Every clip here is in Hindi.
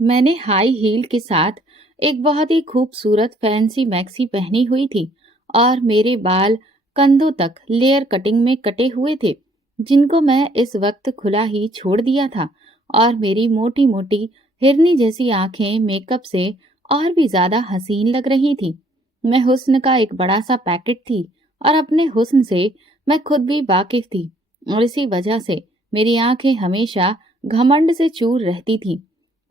मैंने हाई हील के साथ एक बहुत ही खूबसूरत फैंसी मैक्सी पहनी हुई थी और मेरे बाल कंधों तक लेयर कटिंग में कटे हुए थे, जिनको मैं इस वक्त खुला ही छोड़ दिया था। और मेरी मोटी मोटी हिरनी जैसी आंखें मेकअप से और भी ज्यादा हसीन लग रही थी। मैं हुस्न का एक बड़ा सा पैकेट थी और अपने हुस्न से मैं खुद भी वाकिफ थी, और इसी वजह से मेरी आंखें हमेशा घमंड से चूर रहती थी।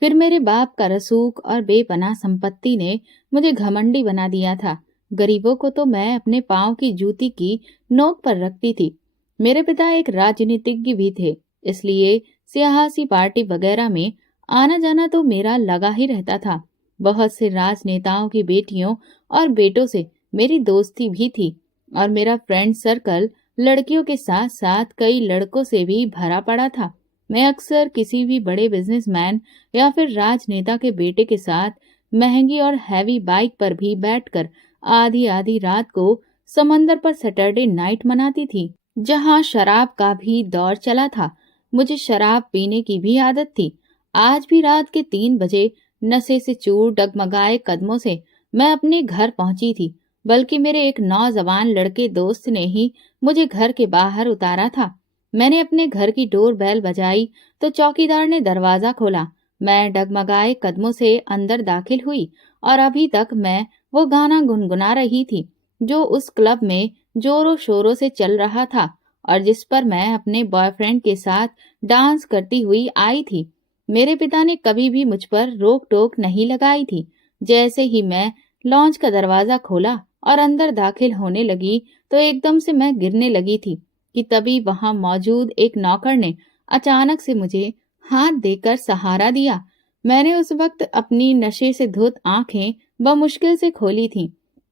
फिर मेरे बाप का रसूख और बेपनाह संपत्ति ने मुझे घमंडी बना दिया था। गरीबों को तो मैं अपने पांव की जूती की नोक पर रखती थी। मेरे पिता एक राजनीतिज्ञ भी थे, इसलिए सियासी पार्टी वगैरह में आना जाना तो मेरा लगा ही रहता था। बहुत से राजनेताओं की बेटियों और बेटों से मेरी दोस्ती भी थी, और मेरा फ्रेंड सर्कल लड़कियों के साथ साथ कई लड़कों से भी भरा पड़ा था। मैं अक्सर किसी भी बड़े बिजनेसमैन या फिर राजनेता के बेटे के साथ महंगी और हैवी बाइक पर भी बैठकर आधी आधी रात को समंदर पर सैटरडे नाइट मनाती थी, जहां शराब का भी दौर चला था। मुझे शराब पीने की भी आदत थी। आज भी रात के 3 बजे नशे से चूर डगमगाए कदमों से मैं अपने घर पहुंची थी, बल्कि मेरे एक नौजवान लड़के दोस्त ने ही मुझे घर के बाहर उतारा था। मैंने अपने घर की डोर बेल बजाई तो चौकीदार ने दरवाजा खोला। मैं डगमगाए कदमों से अंदर दाखिल हुई, और अभी तक मैं वो गाना गुनगुना रही थी जो उस क्लब में जोरों शोरों से चल रहा था और जिस पर मैं अपने बॉयफ्रेंड के साथ डांस करती हुई आई थी। मेरे पिता ने कभी भी मुझ पर रोक टोक नहीं लगाई थी। जैसे ही मैं लॉन्च का दरवाजा खोला और अंदर दाखिल होने लगी तो एकदम से मैं गिरने लगी थी कि तभी वहां मौजूद एक नौकर ने अचानक से मुझे हाथ देकर सहारा दिया। मैंने उस वक्त अपनी नशे से धुत आंखें बमुश्किल से खोली थीं।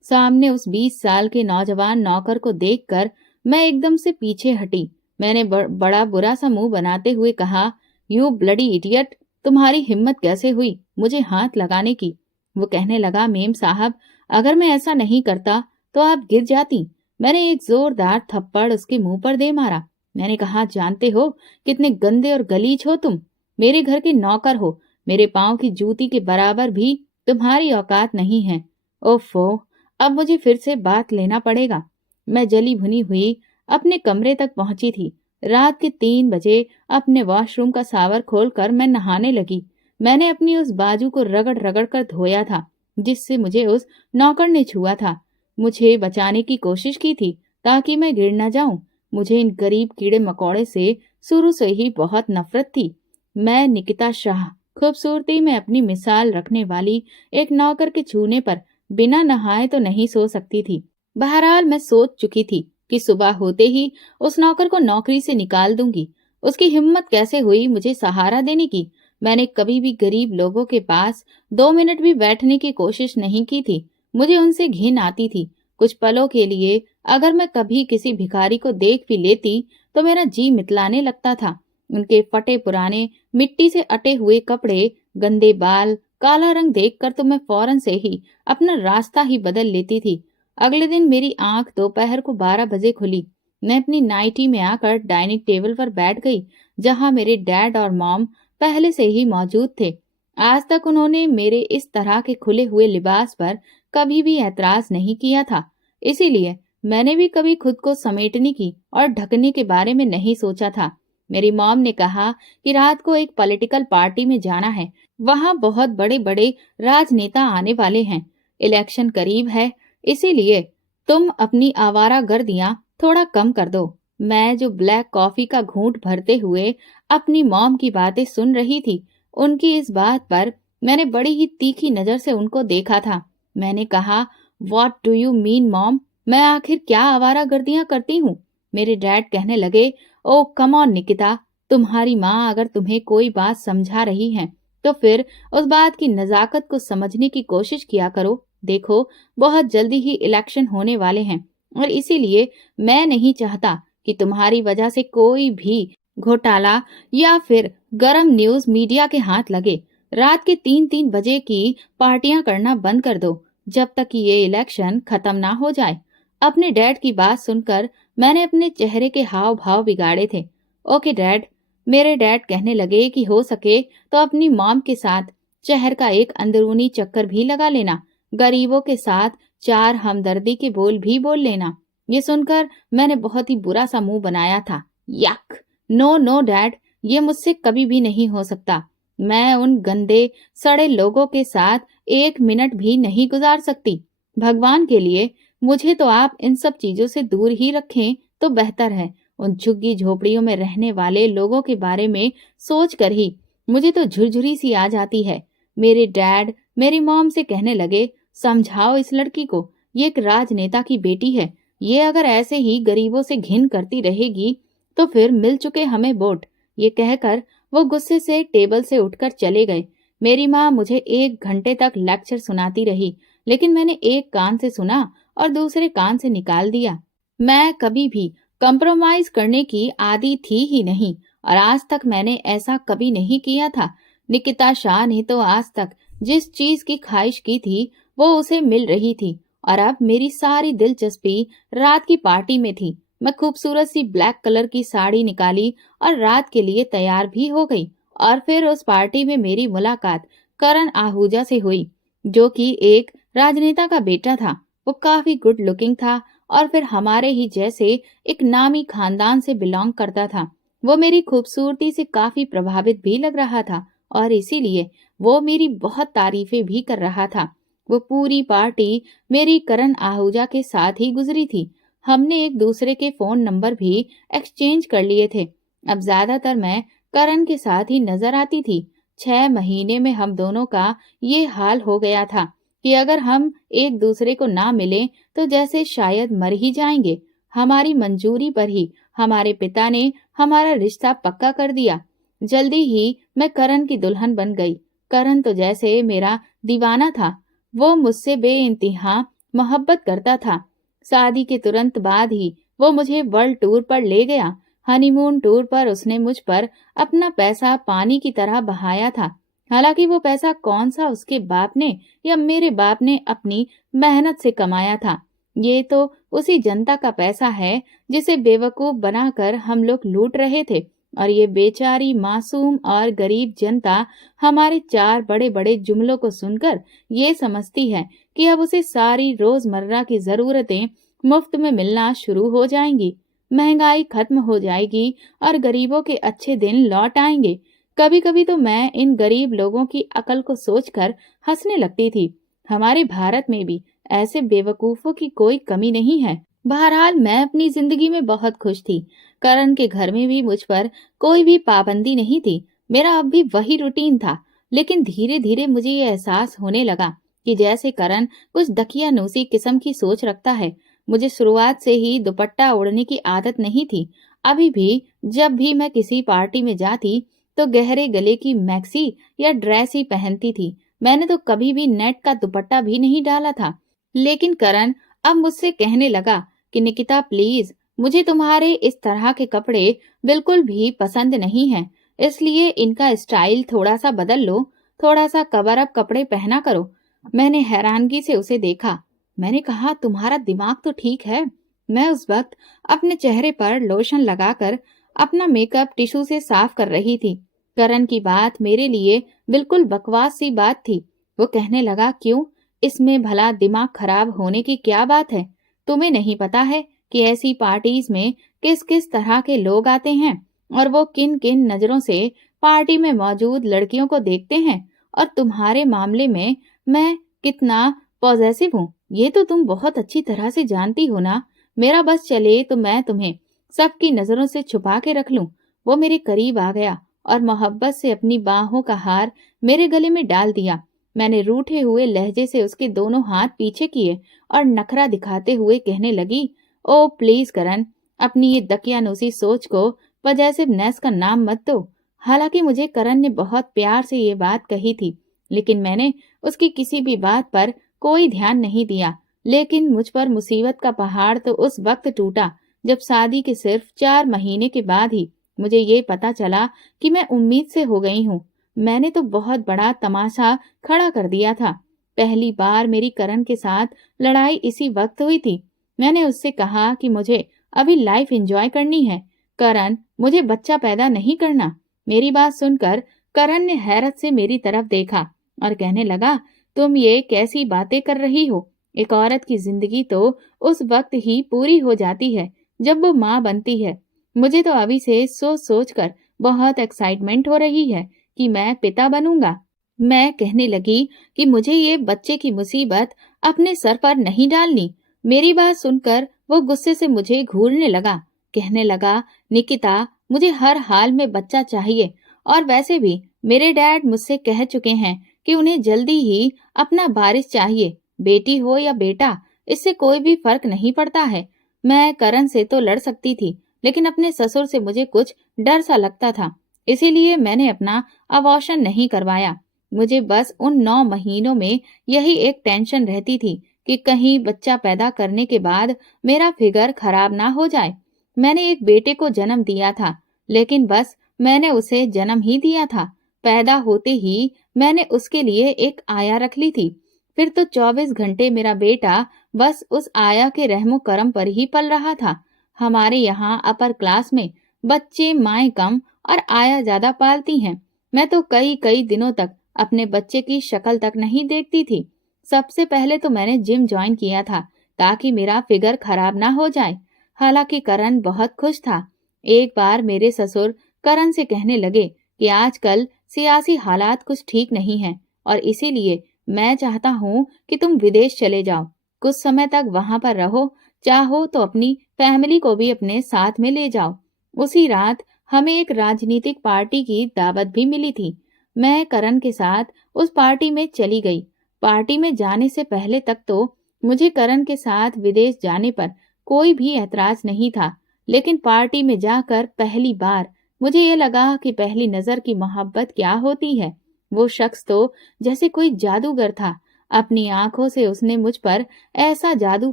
सामने उस 20 साल के नौजवान नौकर को देखकर मैं एकदम से पीछे हटी। मैंने बड़ा बुरा सा मुंह बनाते हुए कहा, यू ब्लडी इडियट, तुम्हारी हिम्मत कैसे हुई मुझे हाथ लगाने की? वो कहने लगा, मेम साहब, अगर मैं ऐसा नहीं करता तो आप गिर जाती। मैंने एक जोरदार थप्पड़ उसके मुंह पर दे मारा। मैंने कहा, जानते हो कितने गंदे और गलीज हो तुम? मेरे घर के नौकर हो, मेरे पांव की जूती के बराबर भी तुम्हारी औकात नहीं है। ओफो, अब मुझे फिर से बात लेना पड़ेगा। मैं जली भुनी हुई अपने कमरे तक पहुंची थी। रात के 3 बजे अपने वॉशरूम का सावर खोलकर मैं नहाने लगी। मैंने अपनी उस बाजू को रगड़ रगड़ कर धोया था जिससे मुझे उस नौकर ने छुआ था। मुझे बचाने की कोशिश की थी ताकि मैं गिर न जाऊं। मुझे इन गरीब कीड़े मकोड़े से शुरू से ही बहुत नफरत थी। मैं निकिता शाह, खूबसूरती में अपनी मिसाल रखने वाली एक नौकर के छूने पर बिना नहाए तो नहीं सो सकती थी। बहरहाल मैं सोच चुकी थी कि सुबह होते ही उस नौकर को नौकरी से निकाल दूंगी। उसकी हिम्मत कैसे हुई मुझे सहारा देने की? मैंने कभी भी गरीब लोगों के पास 2 मिनट भी बैठने की कोशिश नहीं की थी। मुझे उनसे घिन आती थी। कुछ पलों के लिए अगर मैं कभी किसी भिखारी को देख भी लेती तो मेरा जी मितलाने लगता था। उनके फटे पुराने मिट्टी से अटे हुए कपड़े, गंदे बाल, काला रंग देखकर तो मैं फौरन से ही अपना रास्ता ही बदल लेती थी। अगले दिन मेरी आंख दोपहर को 12 बजे खुली। मैं अपनी नाइटी में आकर डाइनिंग टेबल पर बैठ गई, जहां मेरे डैड और मॉम पहले से ही मौजूद थे। आज तक उन्होंने मेरे इस तरह के खुले हुए लिबास पर कभी भी ऐतराज नहीं किया था, इसीलिए मैंने भी कभी खुद को समेटने की और ढकने के बारे में नहीं सोचा था। मेरी मॉम ने कहा कि रात को एक पॉलिटिकल पार्टी में जाना है, वहां बहुत बड़े बड़े राजनेता आने वाले हैं, इलेक्शन करीब है, इसीलिए तुम अपनी आवारागर्दियां थोड़ा कम कर दो। मैं जो ब्लैक कॉफी का घूंट भरते हुए अपनी मॉम की बातें सुन रही थी, उनकी इस बात पर मैंने बड़ी ही तीखी नजर से उनको देखा था। मैंने कहा, what do you mean mom? मैं आखिर क्या आवारागर्दियां करती हूँ? मेरे डैड कहने लगे, ओ कम ऑन निकिता, तुम्हारी माँ अगर तुम्हें कोई बात समझा रही है तो फिर उस बात की नजाकत को समझने की कोशिश किया करो। देखो, बहुत जल्दी ही इलेक्शन होने वाले हैं और इसीलिए मैं नहीं चाहता कि तुम्हारी वजह से कोई भी घोटाला या फिर गरम न्यूज मीडिया के हाथ लगे। रात के 3-3 बजे की पार्टियां करना बंद कर दो जब तक कि ये इलेक्शन खत्म ना हो जाए। अपने डैड की बात सुनकर मैंने अपने चेहरे के हाव भाव बिगाड़े थे। ओके डैड, मेरे डैड कहने लगे कि हो सके तो अपनी मॉम के साथ शहर का एक अंदरूनी चक्कर भी लगा लेना, गरीबों के साथ 4 हमदर्दी के बोल भी बोल लेना। ये सुनकर मैंने बहुत ही बुरा सा मुंह बनाया था। यक! नो नो डैड, ये मुझसे कभी भी नहीं हो सकता। मैं उन गंदे सड़े लोगों के साथ 1 मिनट भी नहीं गुजार सकती। भगवान के लिए मुझे तो आप इन सब चीजों से दूर ही रखें तो बेहतर है। उन झुग्गी झोपड़ियों में रहने वाले लोगों के बारे में सोच कर ही मुझे तो झुरझुरी सी आ जाती है। मेरे डैड मेरी मॉम से कहने लगे, समझाओ इस लड़की को, ये एक राजनेता की बेटी है। ये अगर ऐसे ही गरीबों से घिन करती रहेगी तो फिर मिल चुके हमें वोट। ये कहकर वो गुस्से से टेबल से उठकर चले गए। मेरी माँ मुझे 1 घंटे तक लेक्चर सुनाती रही, लेकिन मैंने एक कान से सुना और दूसरे कान से निकाल दिया। मैं कभी भी कंप्रोमाइज करने की आदी थी ही नहीं और आज तक मैंने ऐसा कभी नहीं किया था। निकिता शाह ने तो आज तक जिस चीज की ख्वाहिश की थी वो उसे मिल रही थी और अब मेरी सारी दिलचस्पी रात की पार्टी में थी। मैं खूबसूरत सी ब्लैक कलर की साड़ी निकाली और रात के लिए तैयार भी हो गई और फिर उस पार्टी में मेरी मुलाकात करण आहूजा से हुई, जो कि एक राजनेता का बेटा था। वो काफी गुड लुकिंग था और फिर हमारे ही जैसे एक नामी खानदान से बिलोंग करता था। वो मेरी खूबसूरती से काफी प्रभावित भी लग रहा था और इसीलिए वो मेरी बहुत तारीफें भी कर रहा था। वो पूरी पार्टी मेरी करण आहूजा के साथ ही गुजरी थी। हमने एक दूसरे के फोन नंबर भी एक्सचेंज कर लिए थे। अब ज्यादातर मैं करण के साथ ही नजर आती थी। 6 महीने में हम दोनों का ये हाल हो गया था कि अगर हम एक दूसरे को ना मिले तो जैसे शायद मर ही जाएंगे। हमारी मंजूरी पर ही हमारे पिता ने हमारा रिश्ता पक्का कर दिया। जल्दी ही मैं करण की दुल्हन बन गई। करण तो जैसे मेरा दीवाना था। वो मुझसे बेइंतहा मोहब्बत करता था। शादी के तुरंत बाद ही वो मुझे वर्ल्ड टूर पर ले गया। हनीमून टूर पर उसने मुझ पर अपना पैसा पानी की तरह बहाया था। हालांकि वो पैसा कौन सा उसके बाप ने या मेरे बाप ने अपनी मेहनत से कमाया था। ये तो उसी जनता का पैसा है जिसे बेवकूफ बनाकर हम लोग लूट रहे थे और ये बेचारी मासूम और गरीब जनता हमारे 4 बड़े बड़े जुमलों को सुनकर ये समझती है कि अब उसे सारी रोजमर्रा की जरूरतें मुफ्त में मिलना शुरू हो जाएंगी, महंगाई खत्म हो जाएगी और गरीबों के अच्छे दिन लौट आएंगे। कभी कभी तो मैं इन गरीब लोगों की अकल को सोचकर हंसने लगती थी। हमारे भारत में भी ऐसे बेवकूफों की कोई कमी नहीं है। बहरहाल मैं अपनी जिंदगी में बहुत खुश थी। करण के घर में भी मुझ पर कोई भी पाबंदी नहीं थी। मेरा अब भी वही रूटीन था, लेकिन धीरे धीरे मुझे ये एहसास होने लगा कि जैसे करण कुछ दकियानूसी किस्म की सोच रखता है। मुझे शुरुआत से ही दुपट्टा ओढ़ने की आदत नहीं थी। अभी भी जब भी मैं किसी पार्टी में जाती तो गहरे गले की मैक्सी या ड्रेस ही पहनती थी। मैंने तो कभी भी नेट का दुपट्टा भी नहीं डाला था। लेकिन करण अब मुझसे कहने लगा कि निकिता प्लीज, मुझे तुम्हारे इस तरह के कपड़े बिल्कुल भी पसंद नहीं है, इसलिए इनका स्टाइल थोड़ा सा बदल लो, थोड़ा सा कवर अप कपड़े पहना करो। मैंने हैरानगी से उसे देखा। मैंने कहा, तुम्हारा दिमाग तो ठीक है। मैं उस वक्त अपने चेहरे पर लोशन लगाकर अपना मेकअप टिश्यू से साफ कर रही थी। करण की बात मेरे लिए बिल्कुल बकवास सी बात थी। वो कहने लगा, क्यों, इसमें भला दिमाग खराब होने की क्या बात है? तुम्हें नहीं पता है कि ऐसी पार्टीज में किस किस तरह के लोग आते हैं और वो किन किन नजरों से पार्टी में मौजूद लड़कियों को देखते हैं? और तुम्हारे मामले में मैं कितना पॉजेसिव हूँ ये तो तुम बहुत अच्छी तरह से जानती हो ना। मेरा बस चले तो मैं तुम्हें सबकी नजरों से छुपा के रख लूं। वो मेरे करीब आ गया और मोहब्बत से अपनी बाहों का हार मेरे गले में डाल दिया। मैंने रूठे हुए लहजे से उसके दोनों हाथ पीछे किए और नखरा दिखाते हुए कहने लगी, ओ प्लीज करण, अपनी ये दकियानूसी सोच को पॉजेसिवनेस का नाम मत दो। हालांकि मुझे करण ने बहुत प्यार से ये बात कही थी, लेकिन मैंने उसकी किसी भी बात पर कोई ध्यान नहीं दिया। लेकिन मुझ पर मुसीबत का पहाड़ तो उस वक्त टूटा जब शादी के सिर्फ 4 महीने के बाद ही मुझे ये पता चला कि मैं उम्मीद से हो गई हूँ। मैंने तो बहुत बड़ा तमाशा खड़ा कर दिया था। पहली बार मेरी करण के साथ लड़ाई इसी वक्त हुई थी। मैंने उससे कहा कि मुझे अभी लाइफ एंजॉय करनी है करण, मुझे बच्चा पैदा नहीं करना। मेरी बात सुनकर करण ने हैरत से मेरी तरफ देखा और कहने लगा, तुम ये कैसी बातें कर रही हो? एक औरत की जिंदगी तो उस वक्त ही पूरी हो जाती है जब वो माँ बनती है। मुझे तो अभी से सोच सोच कर बहुत एक्साइटमेंट हो रही है कि मैं पिता बनूंगा। मैं कहने लगी कि मुझे ये बच्चे की मुसीबत अपने सर पर नहीं डालनी। मेरी बात सुनकर वो गुस्से से मुझे घूरने लगा। कहने लगा, निकिता, मुझे हर हाल में बच्चा चाहिए, और वैसे भी मेरे डैड मुझसे कह चुके हैं कि उन्हें जल्दी ही अपना वारिस चाहिए। बेटी हो या बेटा, इससे कोई भी फर्क नहीं पड़ता है। मैं करण से तो लड़ सकती थी, लेकिन अपने ससुर से मुझे कुछ डर सा लगता था। इसीलिए मैंने अपना अबॉर्शन नहीं करवाया। मुझे बस उन 9 महीनों में यही एक टेंशन रहती थी कि कहीं बच्चा पैदा करने के बाद मेरा फिगर खराब ना हो जाए। मैंने एक बेटे को जन्म दिया था, लेकिन बस मैंने उसे जन्म ही दिया था। पैदा होते ही मैंने उसके लिए एक आया रख ली थी। फिर तो 24 घंटे मेरा बेटा बस उस आया के रहमो करम पर ही पल रहा था। हमारे यहाँ अपर क्लास में बच्चे माएँ कम और आया ज्यादा पालती हैं। मैं तो कई कई दिनों तक अपने बच्चे की शक्ल तक नहीं देखती थी। सबसे पहले तो मैंने जिम ज्वाइन किया था ताकि मेरा फिगर खराब ना हो जाए। हालांकि करण बहुत खुश था। एक बार मेरे ससुर करण से कहने लगे कि आजकल सियासी हालात कुछ ठीक नहीं हैं, और इसीलिए मैं चाहता हूँ कि तुम विदेश चले जाओ। कुछ समय तक वहां पर रहो, चाहो तो अपनी फैमिली को भी अपने साथ में ले जाओ। उसी रात हमें एक राजनीतिक पार्टी की दावत भी मिली थी। मैं करण के साथ उस पार्टी में चली गई। पार्टी में जाने से पहले तक तो मुझे करण के साथ विदेश जाने पर कोई भी ऐतराज नहीं था, लेकिन पार्टी में जाकर पहली बार मुझे ये लगा कि पहली नजर की मोहब्बत क्या होती है। वो शख्स तो जैसे कोई जादूगर था। अपनी आंखों से उसने मुझ पर ऐसा जादू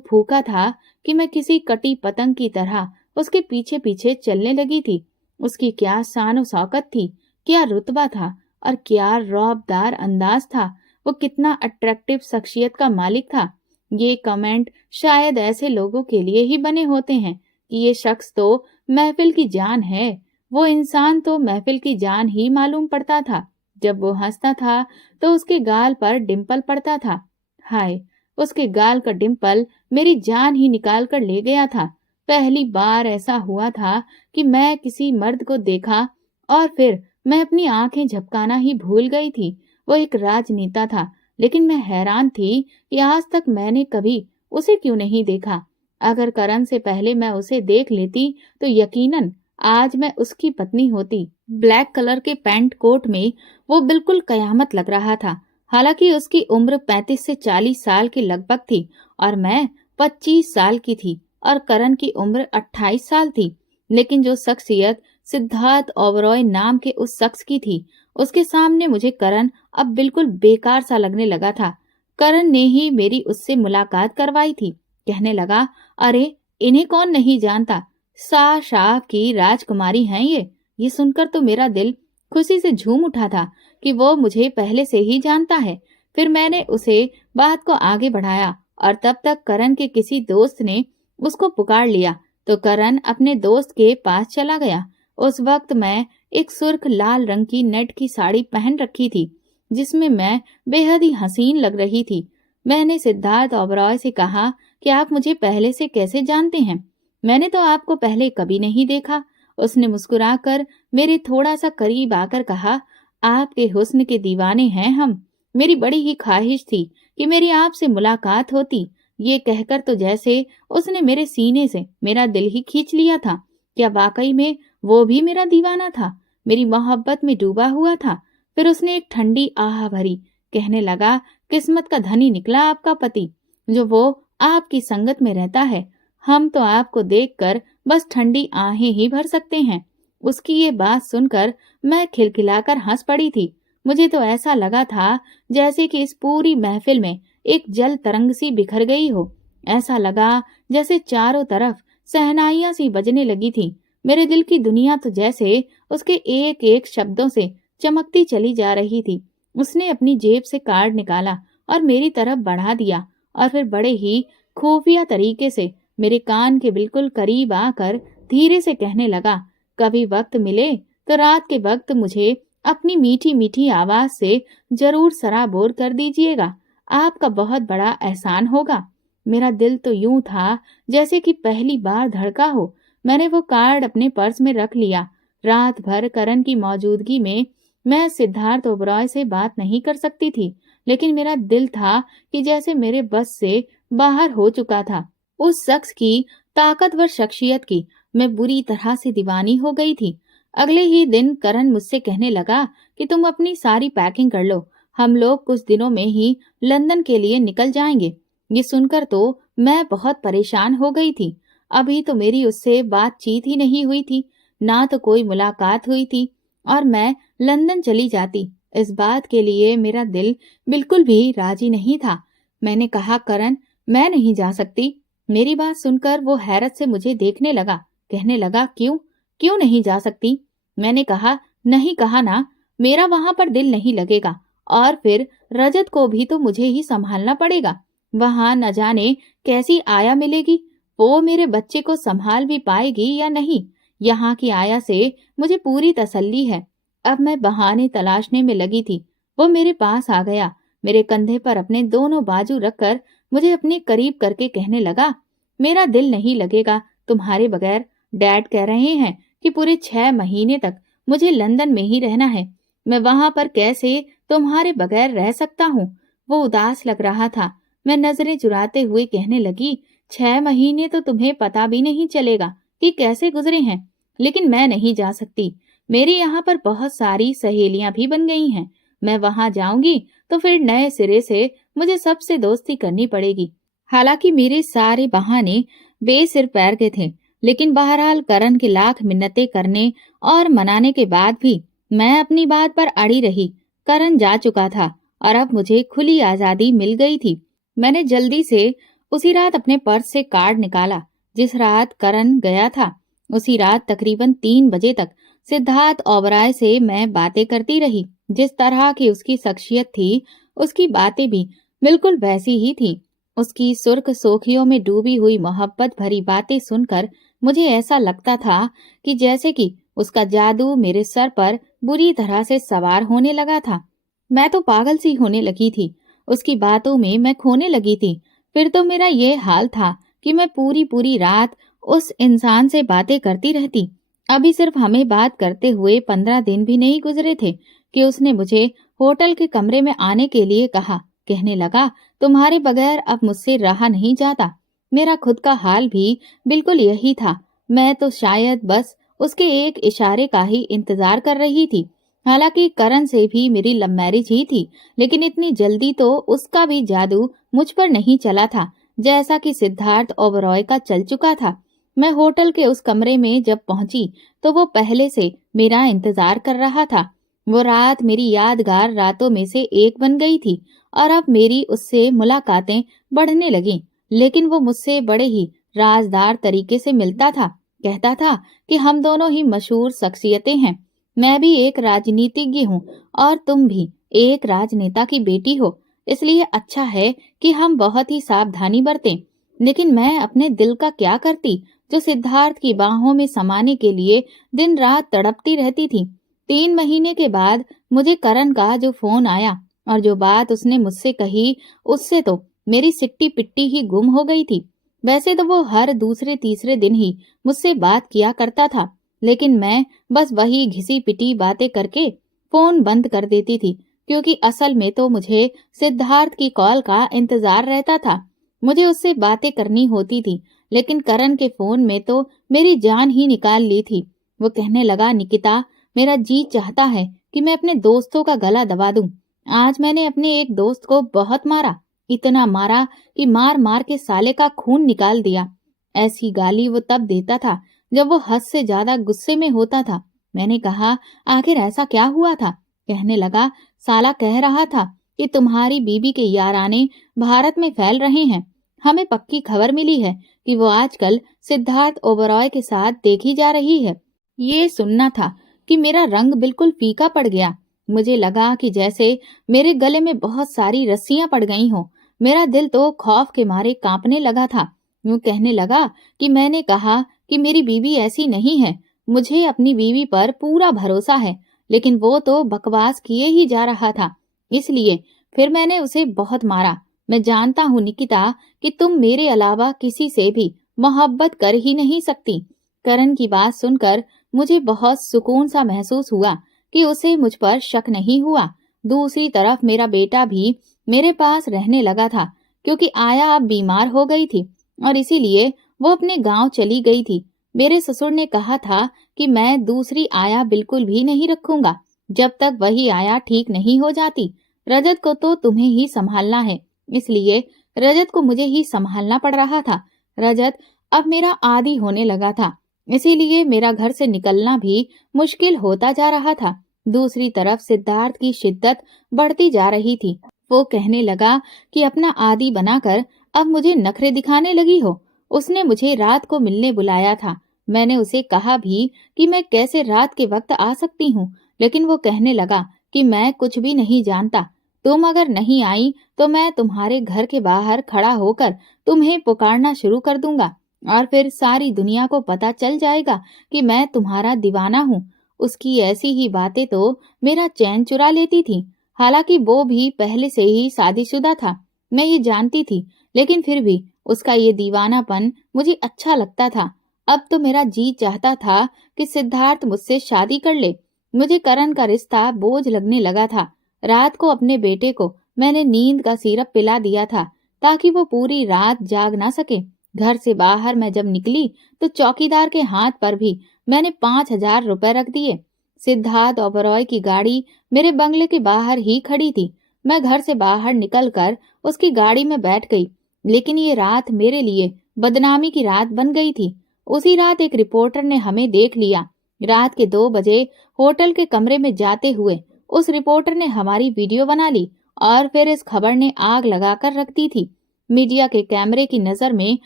फूंका था कि मैं किसी कटी पतंग की तरह उसके पीछे पीछे चलने लगी थी। उसकी क्या शान शौकत थी, क्या रुतबा था, और क्या रौबदार अंदाज था। वो कितना अट्रैक्टिव शख्सियत का मालिक था। ये कमेंट शायद ऐसे लोगों के लिए ही बने होते हैं कि ये शख्स तो महफिल की जान है। वो इंसान तो महफिल की जान ही मालूम पड़ता था। जब वो हंसता था तो उसके गाल पर डिंपल पड़ता था। हाय, उसके गाल का डिंपल मेरी जान ही निकाल कर ले गया था। पहली बार ऐसा हुआ था कि मैं किसी मर्द को देखा और फिर मैं अपनी आंखें झपकाना ही भूल गई थी। वो एक राजनेता था, लेकिन मैं हैरान थी कि आज तक मैंने कभी उसे क्यों नहीं देखा। अगर करण से पहले मैं उसे देख लेती तो यकीनन आज मैं उसकी पत्नी होती। ब्लैक कलर के पैंट कोट में वो बिल्कुल कयामत लग रहा था। हालांकि उसकी उम्र 35 से 40 साल के लगभग थी और मैं 25 साल की थी, और करण की उम्र 28 साल थी। लेकिन जो शख्सियत सिद्धार्थ ओबरॉय नाम के उस शख्स की थी, उसके सामने मुझे करण अब बिल्कुल बेकार सा लगने लगा था। करण ने ही मेरी उससे मुलाकात करवाई थी। कहने लगा, अरे इन्हें कौन नहीं जानता, शाह की राजकुमारी हैं ये। ये सुनकर तो मेरा दिल खुशी से झूम उठा था कि वो मुझे पहले से ही जानता है। फिर मैंने उसे बात को आगे बढ़ाया और तब तक करण के किसी दोस्त ने उसको पुकार लिया तो करण अपने दोस्त के पास चला गया। उस वक्त मैं एक सुर्ख लाल रंग की नेट की साड़ी पहन रखी थी, जिसमें मैं बेहद ही हसीन लग रही थी। मैंने सिद्धार्थ ओबरॉय से कहा कि आप मुझे पहले से कैसे जानते हैं? मैंने तो आपको पहले कभी नहीं देखा। उसने मुस्कुराकर मेरे थोड़ा सा करीब आकर कहा, आपके हुस्न के दीवाने हैं हम। मेरी बड़ी ही ख्वाहिश थी कि मेरी आपसे मुलाकात होती। ये कहकर तो जैसे उसने मेरे सीने से मेरा दिल ही खींच लिया था। क्या वाकई में वो भी मेरा दीवाना था, मेरी मोहब्बत में डूबा हुआ था? फिर उसने एक ठंडी आह भरी, कहने लगा, किस्मत का धनी निकला आपका पति, जो वो आपकी संगत में रहता है। हम तो आपको देखकर बस ठंडी आहें ही भर सकते हैं। उसकी ये बात सुनकर मैं खिलखिलाकर हंस पड़ी थी। मुझे तो ऐसा लगा था जैसे कि इस पूरी महफिल में एक जल तरंग सी बिखर गई हो। ऐसा लगा जैसे चारों तरफ शहनाइयां सी बजने लगी थी। मेरे दिल की दुनिया तो जैसे उसके एक एक शब्दों से चमकती चली जा रही थी। उसने अपनी जेब से कार्ड निकाला और मेरी तरफ बढ़ा दिया, और फिर बड़े ही खुफिया तरीके से मेरे कान के बिल्कुल करीब आकर धीरे से कहने लगा, कभी वक्त मिले तो रात के वक्त मुझे अपनी मीठी मीठी आवाज से जरूर सराबोर कर दीजिएगा। आपका बहुत बड़ा एहसान होगा। मेरा दिल तो यूं था जैसे कि पहली बार धड़का हो। मैंने वो कार्ड अपने पर्स में रख लिया। रात भर करण की मौजूदगी में मैं सिद्धार्थ ओबरॉय से बात नहीं कर सकती थी, लेकिन मेरा दिल था कि जैसे मेरे बस से बाहर हो चुका था। उस शख्स की ताकतवर शख्सियत की मैं बुरी तरह से दीवानी हो गई थी। अगले ही दिन करण मुझसे कहने लगा कि तुम अपनी सारी पैकिंग कर लो, हम लोग कुछ दिनों में ही लंदन के लिए निकल जाएंगे। ये सुनकर तो मैं बहुत परेशान हो गई थी। अभी तो मेरी उससे बातचीत ही नहीं हुई थी, ना तो कोई मुलाकात हुई थी, और मैं लंदन चली जाती, इस बात के लिए मेरा दिल बिल्कुल भी राजी नहीं था। मैंने कहा, करण, मैं नहीं जा सकती। मेरी बात सुनकर वो हैरत से मुझे देखने लगा। कहने लगा, क्यों क्यों नहीं जा सकती? मैंने कहा, नहीं कहा ना, मेरा वहां पर दिल नहीं लगेगा, और फिर रजत को भी तो मुझे ही संभालना पड़ेगा। वहां न जाने कैसी आया मिलेगी, वो मेरे बच्चे को संभाल भी पाएगी या नहीं। यहाँ की आया से मुझे पूरी तसल्ली है। अब मैं बहाने तलाशने में लगी थी। वो मेरे पास आ गया, मेरे कंधे पर अपने दोनों बाजू रखकर मुझे अपने करीब करके कहने लगा, मेरा दिल नहीं लगेगा तुम्हारे बगैर। डैड कह रहे हैं कि पूरे 6 महीने तक मुझे लंदन में ही रहना है। मैं वहां पर कैसे तुम्हारे बगैर रह सकता हूँ? वो उदास लग रहा था। मैं नजरें चुराते हुए कहने लगी, 6 महीने तो तुम्हें पता भी नहीं चलेगा कि कैसे गुजरे हैं। लेकिन मैं नहीं जा सकती। मेरे यहाँ पर बहुत सारी सहेलियां भी बन गई हैं। मैं वहां जाऊंगी तो फिर नए सिरे से मुझे सबसे दोस्ती करनी पड़ेगी। हालांकि मेरे सारे बहाने बेसिर पैर के थे, लेकिन बहरहाल करण की लाख मिन्नतें करने और मनाने के बाद भी मैं अपनी बात पर अड़ी रही। करण जा चुका था और अब मुझे खुली आजादी मिल गई थी। मैंने जल्दी से उसी रात अपने पर्स से कार्ड निकाला जिस रात करण गया था। उसी रात तकरीबन 3 बजे तक सिद्धार्थ ओबराय से मैं बातें करती रही। जिस तरह की उसकी शख्सियत थी, उसकी बातें भी बिल्कुल वैसी ही थी। उसकी सुर्ख सोखियों में डूबी हुई मोहब्बत भरी बातें सुनकर मुझे ऐसा लगता था कि जैसे कि उसका जादू मेरे सर पर बुरी तरह से सवार होने लगा था। मैं तो पागल सी होने लगी थी। उसकी बातों में मैं खोने लगी थी। फिर तो मेरा ये हाल था कि मैं पूरी पूरी रात उस इंसान से बातें करती रहती। अभी सिर्फ हमें बात करते हुए 15 दिन भी नहीं गुजरे थे कि उसने मुझे होटल के कमरे में आने के लिए कहा। कहने लगा, तुम्हारे बगैर अब मुझसे रहा नहीं जाता। मेरा खुद का हाल भी बिल्कुल यही था। मैं तो शायद बस उसके एक इशारे का ही इंतजार कर रही थी। हालांकि करण से भी मेरी लव मैरिज ही थी, लेकिन इतनी जल्दी तो उसका भी जादू मुझ पर नहीं चला था जैसा कि सिद्धार्थ ओबरॉय का चल चुका था। मैं होटल के उस कमरे में जब पहुंची तो वो पहले से मेरा इंतजार कर रहा था। वो रात मेरी यादगार रातों में से एक बन गई थी और अब मेरी उससे मुलाकातें बढ़ने लगीं। लेकिन वो मुझसे बड़े ही राजदार तरीके से मिलता था। कहता था कि हम दोनों ही मशहूर शख्सियतें हैं। मैं भी एक राजनीतिज्ञ हूँ और तुम भी एक राजनेता की बेटी हो, इसलिए अच्छा है कि हम बहुत ही सावधानी बरतें। लेकिन मैं अपने दिल का क्या करती, जो सिद्धार्थ की बाहों में समाने के लिए दिन रात तड़पती रहती थी। 3 महीने के बाद मुझे करण का जो फोन आया और जो बात उसने मुझसे कही, उससे तो मेरी सिट्टी पिट्टी ही गुम हो गई थी। वैसे तो वो हर दूसरे तीसरे दिन ही मुझसे बात किया करता था, लेकिन मैं बस वही घिसी पिटी बातें करके फोन बंद कर देती थी, क्योंकि असल में तो मुझे सिद्धार्थ की कॉल का इंतजार रहता था। मुझे उससे बातें करनी होती थी, लेकिन करण के फोन में तो मेरी जान ही निकाल ली थी। वो कहने लगा, निकिता, मेरा जी चाहता है कि मैं अपने दोस्तों का गला दबा दूं। आज मैंने अपने एक दोस्त को बहुत मारा, इतना मारा कि मार मार के साले का खून निकाल दिया। ऐसी गाली वो तब देता था जब वो हद से ज्यादा गुस्से में होता था। मैंने कहा, आखिर ऐसा क्या हुआ था? कहने लगा, साला कह रहा था कि तुम्हारी बीबी के याराने भारत में फैल रहे हैं। हमें पक्की खबर मिली है कि वो आजकल सिद्धार्थ ओबरॉय के साथ देखी जा रही है। ये सुनना था कि मेरा रंग बिल्कुल फीका पड़ गया। मुझे लगा कि जैसे मेरे गले में बहुत सारी रस्सियां पड़ गई हों। मेरा दिल तो खौफ के मारे कांपने लगा था। यूं कहने लगा कि मैंने कहा कि मेरी बीवी ऐसी नहीं है। मुझे अपनी बीवी पर पूरा भरोसा है। लेकिन वो तो बकवास किए ही जा रहा था। इसलिए फिर मैंने उसे बहुत मारा। मैं जानता हूँ निकिता कि तुम मेरे अलावा किसी से भी मोहब्बत कर ही नहीं सकती। करण की बात सुनकर मुझे बहुत सुकून सा महसूस हुआ कि उसे मुझ पर शक नहीं हुआ। दूसरी तरफ मेरा बेटा भी मेरे पास रहने लगा था, क्योंकि आया अब बीमार हो गई थी और इसीलिए वो अपने गांव चली गई थी। मेरे ससुर ने कहा था कि मैं दूसरी आया बिल्कुल भी नहीं रखूंगा जब तक वही आया ठीक नहीं हो जाती। रजत को तो तुम्हें ही संभालना है, इसलिए रजत को मुझे ही संभालना पड़ रहा था। रजत अब मेरा आदी होने लगा था, इसीलिए मेरा घर से निकलना भी मुश्किल होता जा रहा था। दूसरी तरफ सिद्धार्थ की शिद्दत बढ़ती जा रही थी। वो कहने लगा कि अपना आदी बनाकर अब मुझे नखरे दिखाने लगी हो। उसने मुझे रात को मिलने बुलाया था। मैंने उसे कहा भी कि मैं कैसे रात के वक्त आ सकती हूँ, लेकिन वो कहने लगा कि मैं कुछ भी नहीं जानता। तुम अगर नहीं आई तो मैं तुम्हारे घर के बाहर खड़ा होकर तुम्हें पुकारना शुरू कर दूंगा और फिर सारी दुनिया को पता चल जाएगा कि मैं तुम्हारा दीवाना हूँ। उसकी ऐसी ही बातें तो मेरा चैन चुरा लेती थी। हालांकि वो भी पहले से ही शादीशुदा था, मैं ये जानती थी, लेकिन फिर भी उसका ये दीवानापन मुझे अच्छा लगता था। अब तो मेरा जी चाहता था कि सिद्धार्थ मुझसे शादी कर ले। मुझे करण का रिश्ता बोझ लगने लगा था। रात को अपने बेटे को मैंने नींद का सिरप पिला दिया था ताकि वो पूरी रात जाग ना सके। घर से बाहर मैं जब निकली तो चौकीदार के हाथ पर भी मैंने 5,000 रुपए रख दिए। सिद्धार्थ ओबरॉय की गाड़ी मेरे बंगले के बाहर ही खड़ी थी। मैं घर से बाहर निकलकर उसकी गाड़ी में बैठ गई। लेकिन ये रात मेरे लिए बदनामी की रात बन गई थी। उसी रात एक रिपोर्टर ने हमें देख लिया। रात के 2 बजे होटल के कमरे में जाते हुए उस रिपोर्टर ने हमारी वीडियो बना ली और फिर इस खबर ने आग लगाकर रख दी थी। मीडिया के कैमरे की नजर में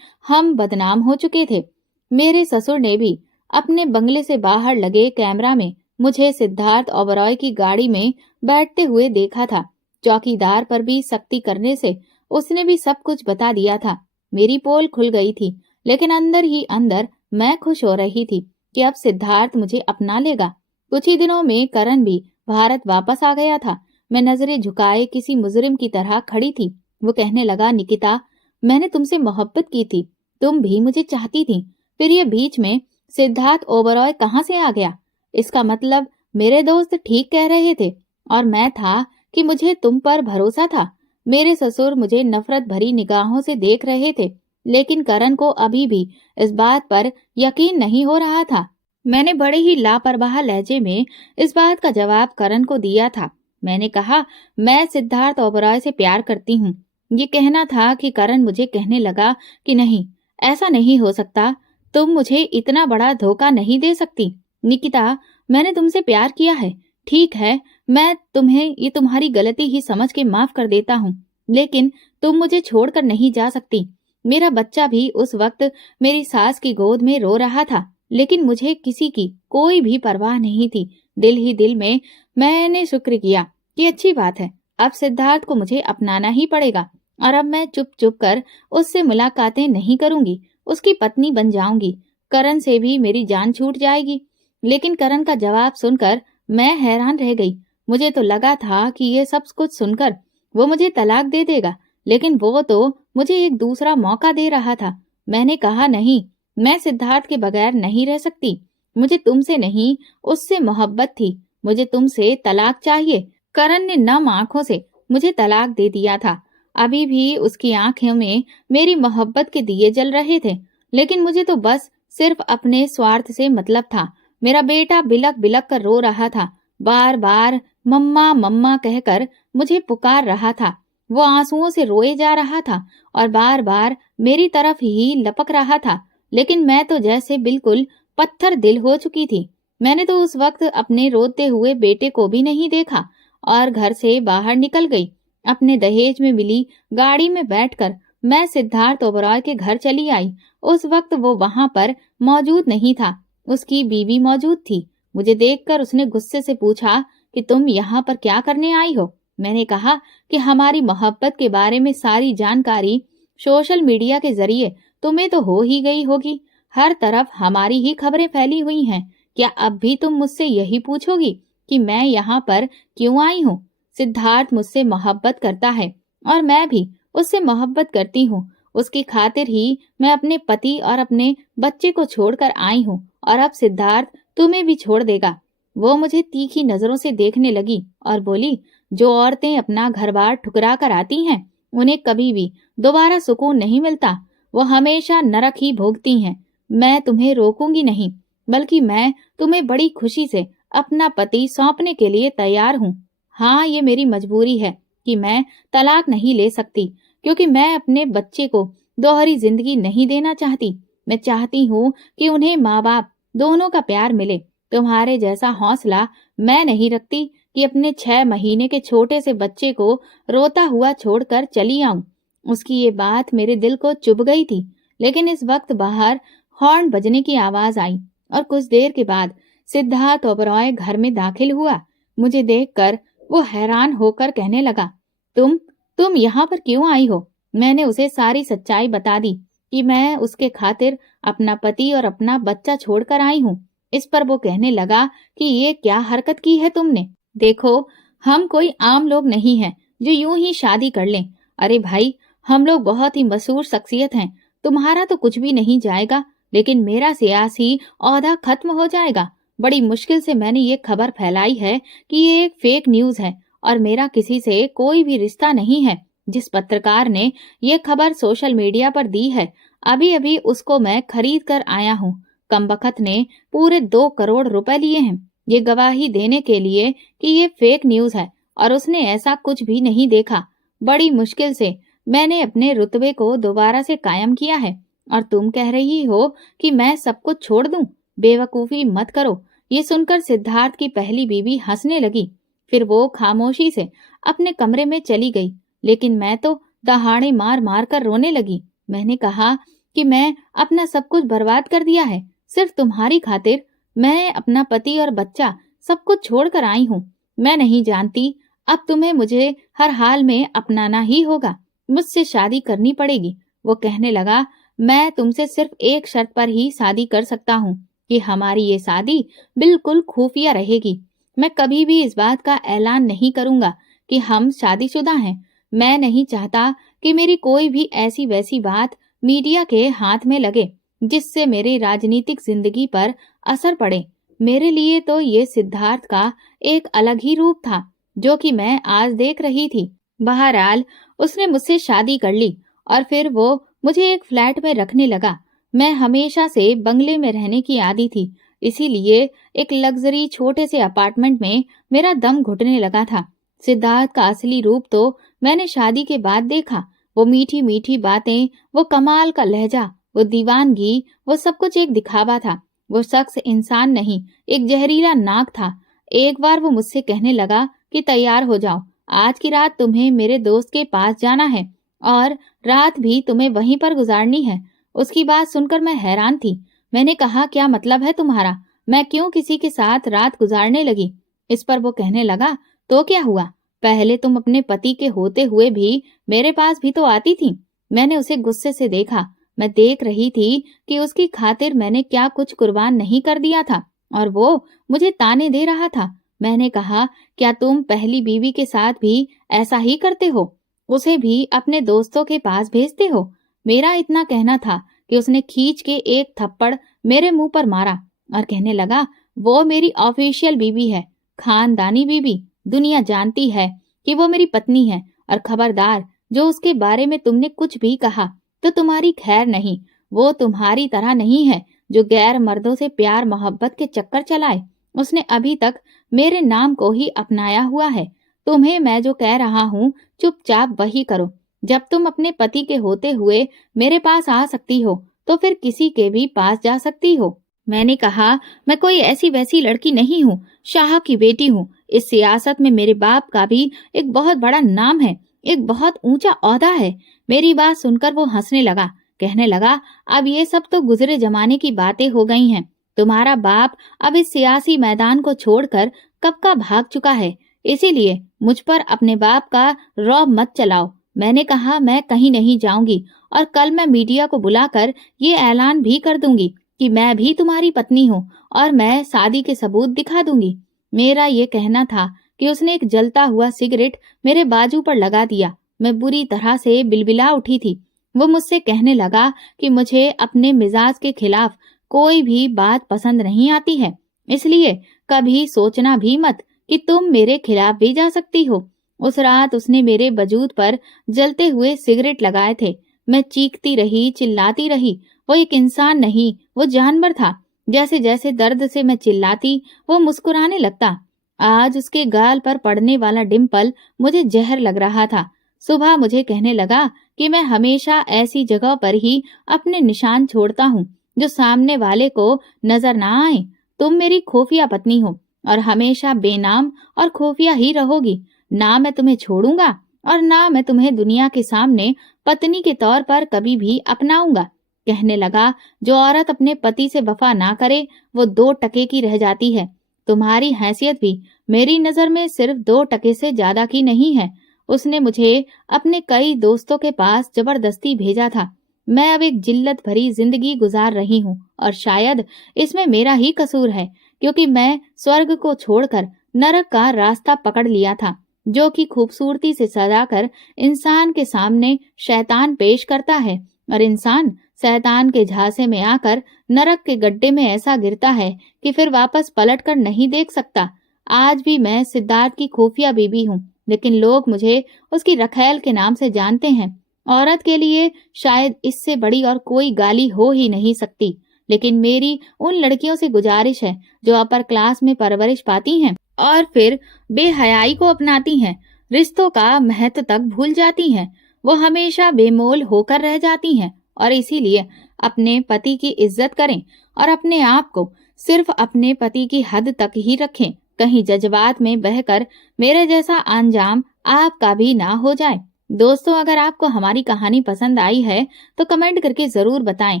हम बदनाम हो चुके थे। मेरे ससुर ने भी अपने बंगले से बाहर लगे कैमरा में मुझे सिद्धार्थ ओबरॉय की गाड़ी में बैठते हुए देखा था। चौकीदार पर भी सख्ती करने से उसने भी सब कुछ बता दिया था। मेरी पोल खुल गई थी, लेकिन अंदर ही अंदर मैं खुश हो रही थी कि अब सिद्धार्थ मुझे अपना लेगा। कुछ ही दिनों में करण भी भारत वापस आ गया था। मैं नजरें झुकाए किसी मुजरिम की तरह खड़ी थी। वो कहने लगा, निकिता, मैंने तुमसे मोहब्बत की थी, तुम भी मुझे चाहती थी, फिर ये बीच में सिद्धार्थ ओबरॉय कहाँ से आ गया? इसका मतलब मेरे दोस्त ठीक कह रहे थे और मैं था कि मुझे तुम पर भरोसा था। मेरे ससुर मुझे नफरत भरी निगाहों से देख रहे थे, लेकिन करण को अभी भी इस बात पर यकीन नहीं हो रहा था। मैंने बड़े ही लापरवाह लहजे में इस बात का जवाब करण को दिया था। मैंने कहा, मैं सिद्धार्थ ओबरॉय से प्यार करती हूँ। ये कहना था कि करण मुझे कहने लगा कि नहीं, ऐसा नहीं हो सकता, तुम मुझे इतना बड़ा धोखा नहीं दे सकती। निकिता, मैंने तुमसे प्यार किया है, ठीक है, मैं तुम्हें ये तुम्हारी गलती ही समझ के माफ कर देता हूँ, लेकिन तुम मुझे छोड़कर नहीं जा सकती। मेरा बच्चा भी उस वक्त मेरी सास की गोद में रो रहा था, लेकिन मुझे किसी की कोई भी परवाह नहीं थी। दिल ही दिल में मैंने शुक्र किया कि अच्छी बात है, अब सिद्धार्थ को मुझे अपनाना ही पड़ेगा और अब मैं चुप चुप कर उससे मुलाकातें नहीं करूंगी, उसकी पत्नी बन जाऊंगी। करण से भी मेरी जान छूट जाएगी। लेकिन करण का जवाब सुनकर मैं हैरान रह गई। मुझे तो लगा था कि ये सब कुछ सुनकर वो मुझे तलाक दे देगा, लेकिन वो तो मुझे एक दूसरा मौका दे रहा था। मैंने कहा, नहीं, मैं सिद्धार्थ के बगैर नहीं रह सकती। मुझे तुमसे नहीं, उससे मोहब्बत थी। मुझे तुमसे तलाक चाहिए। करण ने नम आंखों से मुझे तलाक दे दिया था। अभी भी उसकी आंखों में मेरी मोहब्बत के दिए जल रहे थे, लेकिन मुझे तो बस सिर्फ अपने स्वार्थ से मतलब था। मेरा बेटा बिलक बिलक कर रो रहा था, बार बार मम्मा मम्मा कहकर मुझे पुकार रहा था। वो आंसुओं से रोए जा रहा था और बार बार मेरी तरफ ही लपक रहा था, लेकिन मैं तो जैसे बिल्कुल पत्थर दिल हो चुकी थी। मैंने तो उस वक्त अपने रोते हुए बेटे को भी नहीं देखा और घर से बाहर निकल गई। अपने दहेज में मिली गाड़ी में बैठकर मैं सिद्धार्थ ओबरॉय के घर चली आई। उस वक्त वो वहां पर मौजूद नहीं था, उसकी बीवी मौजूद थी। मुझे देखकर उसने गुस्से से पूछा कि तुम यहाँ पर क्या करने आई हो? मैंने कहा कि हमारी मोहब्बत के बारे में सारी जानकारी सोशल मीडिया के जरिए तुम्हें तो हो ही गई होगी। हर तरफ हमारी ही खबरें फैली हुई हैं। क्या अब भी तुम मुझसे यही पूछोगी कि मैं यहाँ पर क्यों आई हूँ। सिद्धार्थ मुझसे मोहब्बत करता है और मैं भी उससे मोहब्बत करती हूँ। उसकी खातिर ही मैं अपने पति और अपने बच्चे को छोड़कर आई हूँ और अब सिद्धार्थ तुम्हें भी छोड़ देगा। वो मुझे तीखी नजरों से देखने लगी और बोली, जो औरतें अपना घर-बार ठुकरा कर आती हैं, उन्हें कभी भी दोबारा सुकून नहीं मिलता। वो हमेशा नरक ही भोगती हैं। मैं तुम्हें रोकूंगी नहीं, बल्कि मैं तुम्हें बड़ी खुशी से अपना पति सौंपने के लिए तैयार हूँ। हाँ, ये मेरी मजबूरी है कि मैं तलाक नहीं ले सकती, क्योंकि मैं अपने बच्चे को दोहरी जिंदगी नहीं देना चाहती। मैं चाहती हूँ कि उन्हें माँ बाप दोनों का प्यार मिले। तुम्हारे जैसा हौसला मैं नहीं रखती कि अपने 6 महीने के छोटे से बच्चे को रोता हुआ छोड़कर चली आऊं। उसकी ये बात मेरे दिल को चुभ गई थी। लेकिन इस वक्त बाहर हॉर्न बजने की आवाज आई और कुछ देर के बाद सिद्धार्थ ओबरॉय घर में दाखिल हुआ। मुझे देखकर वो हैरान होकर कहने लगा, तुम यहाँ पर क्यों आई हो? मैंने उसे सारी सच्चाई बता दी कि मैं उसके खातिर अपना पति और अपना बच्चा छोड़कर आई हूँ। इस पर वो कहने लगा कि ये क्या हरकत की है तुमने? देखो, हम कोई आम लोग नहीं हैं जो यूं ही शादी कर लें। अरे भाई, हम लोग बहुत ही मशहूर शख्सियत हैं। तुम्हारा तो कुछ भी नहीं जाएगा, लेकिन मेरा सियासी ओहदा खत्म हो जाएगा। बड़ी मुश्किल से मैंने ये खबर फैलाई है कि ये एक फेक न्यूज है और मेरा किसी से कोई भी रिश्ता नहीं है। जिस पत्रकार ने ये खबर सोशल मीडिया पर दी है, अभी अभी उसको मैं खरीद कर आया हूँ। कमबख्त ने पूरे 2 करोड़ रुपए लिए हैं ये गवाही देने के लिए कि ये फेक न्यूज है और उसने ऐसा कुछ भी नहीं देखा। बड़ी मुश्किल से मैंने अपने रुतबे को दोबारा से कायम किया है और तुम कह रही हो कि मैं सब कुछ छोड़ दूं? बेवकूफी मत करो। ये सुनकर सिद्धार्थ की पहली बीवी हंसने लगी। फिर वो खामोशी से अपने कमरे में चली गई, लेकिन मैं तो दहाड़े मार मार कर रोने लगी। मैंने कहा कि मैं अपना सब कुछ बर्बाद कर दिया है सिर्फ तुम्हारी खातिर। मैं अपना पति और बच्चा सब कुछ छोड़कर आई हूँ। मैं नहीं जानती, अब तुम्हें मुझे हर हाल में अपनाना ही होगा। मुझसे शादी करनी पड़ेगी। वो कहने लगा, मैं तुमसे सिर्फ एक शर्त पर ही शादी कर सकता हूँ कि हमारी ये शादी बिल्कुल खुफिया रहेगी। मैं कभी भी इस बात का ऐलान नहीं करूंगा कि हम शादीशुदा हैं। मैं नहीं चाहता कि मेरी कोई भी ऐसी वैसी बात मीडिया के हाथ में लगे जिससे मेरी राजनीतिक जिंदगी पर असर पड़े। मेरे लिए तो ये सिद्धार्थ का एक अलग ही रूप था जो कि मैं आज देख रही थी। बहरहाल उसने मुझसे शादी कर ली और फिर वो मुझे एक फ्लैट में रखने लगा। मैं हमेशा से बंगले में रहने की आदी थी, इसीलिए एक लग्जरी छोटे से अपार्टमेंट में मेरा दम घुटने लगा था। सिद्धार्थ का असली रूप तो मैंने शादी के बाद देखा। वो मीठी मीठी बातें, वो कमाल का लहजा, वो दीवानगी, वो सब कुछ एक दिखावा था। वो शख्स इंसान नहीं, एक जहरीला नाग था। एक बार वो मुझसे कहने लगा कि तैयार हो जाओ, आज की रात तुम्हें मेरे दोस्त के पास जाना है और रात भी तुम्हें वहीं पर गुजारनी है। उसकी बात सुनकर मैं हैरान थी। मैंने कहा, क्या मतलब है तुम्हारा? मैं क्यों किसी के साथ रात गुजारने लगी? इस पर वो कहने लगा, तो क्या हुआ? पहले तुम अपने पति के होते हुए भी मेरे पास भी तो आती थी। मैंने उसे गुस्से से देखा। मैं देख रही थी कि उसकी खातिर मैंने क्या कुछ कुर्बान नहीं कर दिया था और वो मुझे ताने दे रहा था। मैंने कहा, क्या तुम पहली बीवी के साथ भी ऐसा ही करते हो? उसे भी अपने दोस्तों के पास भेजते हो? मेरा इतना कहना था कि उसने खींच के एक थप्पड़ मेरे मुंह पर मारा और कहने लगा, वो मेरी ऑफिशियल बीवी है, खानदानी बीवी। दुनिया जानती है कि वो मेरी पत्नी है और खबरदार, जो उसके बारे में तुमने कुछ भी कहा तो तुम्हारी खैर नहीं। वो तुम्हारी तरह नहीं है जो गैर मर्दों से प्यार मोहब्बत के चक्कर चलाए। उसने अभी तक मेरे नाम को ही अपनाया हुआ है। तुम्हें मैं जो कह रहा हूँ चुपचाप वही करो। जब तुम अपने पति के होते हुए मेरे पास आ सकती हो तो फिर किसी के भी पास जा सकती हो। मैंने कहा, मैं कोई ऐसी वैसी लड़की नहीं हूँ, शाह की बेटी हूँ। इस सियासत में मेरे बाप का भी एक बहुत बड़ा नाम है, एक बहुत ऊंचा ओहदा है। मेरी बात सुनकर वो हंसने लगा, कहने लगा, अब ये सब तो गुजरे जमाने की बातें हो गई हैं। तुम्हारा बाप अब इस सियासी मैदान को छोड़कर कब का भाग चुका है, इसीलिए मुझ पर अपने बाप का रौब मत चलाओ। मैंने कहा, मैं कहीं नहीं जाऊंगी और कल मैं मीडिया को बुलाकर ये ऐलान भी कर दूंगी कि मैं भी तुम्हारी पत्नी हूँ और मैं शादी के सबूत दिखा दूंगी। मेरा ये कहना था कि उसने एक जलता हुआ सिगरेट मेरे बाजू पर लगा दिया। मैं बुरी तरह से बिलबिला उठी थी। वो मुझसे कहने लगा कि मुझे अपने मिजाज के खिलाफ कोई भी बात पसंद नहीं आती है, इसलिए कभी सोचना भी मत कि तुम मेरे खिलाफ भी जा सकती हो। उस रात उसने मेरे वजूद पर जलते हुए सिगरेट लगाए थे। मैं चीखती रही, चिल्लाती रही। वो एक इंसान नहीं, वो जानवर था। जैसे जैसे दर्द से मैं चिल्लाती, वो मुस्कुराने लगता। आज उसके गाल पर पड़ने वाला डिंपल मुझे जहर लग रहा था। सुबह मुझे कहने लगा कि मैं हमेशा ऐसी जगह पर ही अपने निशान छोड़ता हूँ जो सामने वाले को नजर ना आए। तुम मेरी खुफिया पत्नी हो और हमेशा बेनाम और खुफिया ही रहोगी। ना मैं तुम्हें छोड़ूंगा और ना मैं तुम्हें दुनिया के सामने पत्नी के तौर पर कभी भी अपनाऊंगा। कहने लगा, जो औरत अपने पति से वफा ना करे वो 2 टके की रह जाती है। तुम्हारी हैसियत भी मेरी नजर में सिर्फ 2 टके से ज्यादा की नहीं है। उसने मुझे अपने कई दोस्तों के पास जबरदस्ती भेजा था। मैं अब एक जिल्लत भरी जिंदगी गुजार रही हूँ और शायद इसमें मेरा ही कसूर है, क्योंकि मैं स्वर्ग को छोड़कर नरक का रास्ता पकड़ लिया था, जो कि खूबसूरती से सजाकर इंसान के सामने शैतान पेश करता है और इंसान शैतान के झांसे में आकर नरक के गड्ढे में ऐसा गिरता है कि फिर वापस पलट कर नहीं देख सकता। आज भी मैं सिद्धार्थ की खुफिया बीबी हूँ, लेकिन लोग मुझे उसकी रखैल के नाम से जानते हैं। औरत के लिए शायद इससे बड़ी और कोई गाली हो ही नहीं सकती, लेकिन मेरी उन लड़कियों से गुजारिश है जो अपर क्लास में परवरिश पाती हैं और फिर बेहयाई को अपनाती हैं, रिश्तों का महत्व तक भूल जाती हैं। वो हमेशा बेमोल होकर रह जाती हैं और इसीलिए अपने पति की इज्जत करें और अपने आप को सिर्फ अपने पति की हद तक ही रखें। कहीं जज्बात में बहकर मेरे जैसा अंजाम आपका भी ना हो जाए। दोस्तों, अगर आपको हमारी कहानी पसंद आई है तो कमेंट करके जरूर बताएं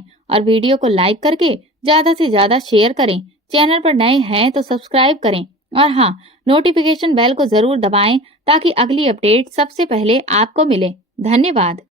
और वीडियो को लाइक करके ज्यादा से ज्यादा शेयर करें। चैनल पर नए हैं तो सब्सक्राइब करें और हाँ, नोटिफिकेशन बेल को जरूर दबाएं ताकि अगली अपडेट सबसे पहले आपको मिले। धन्यवाद।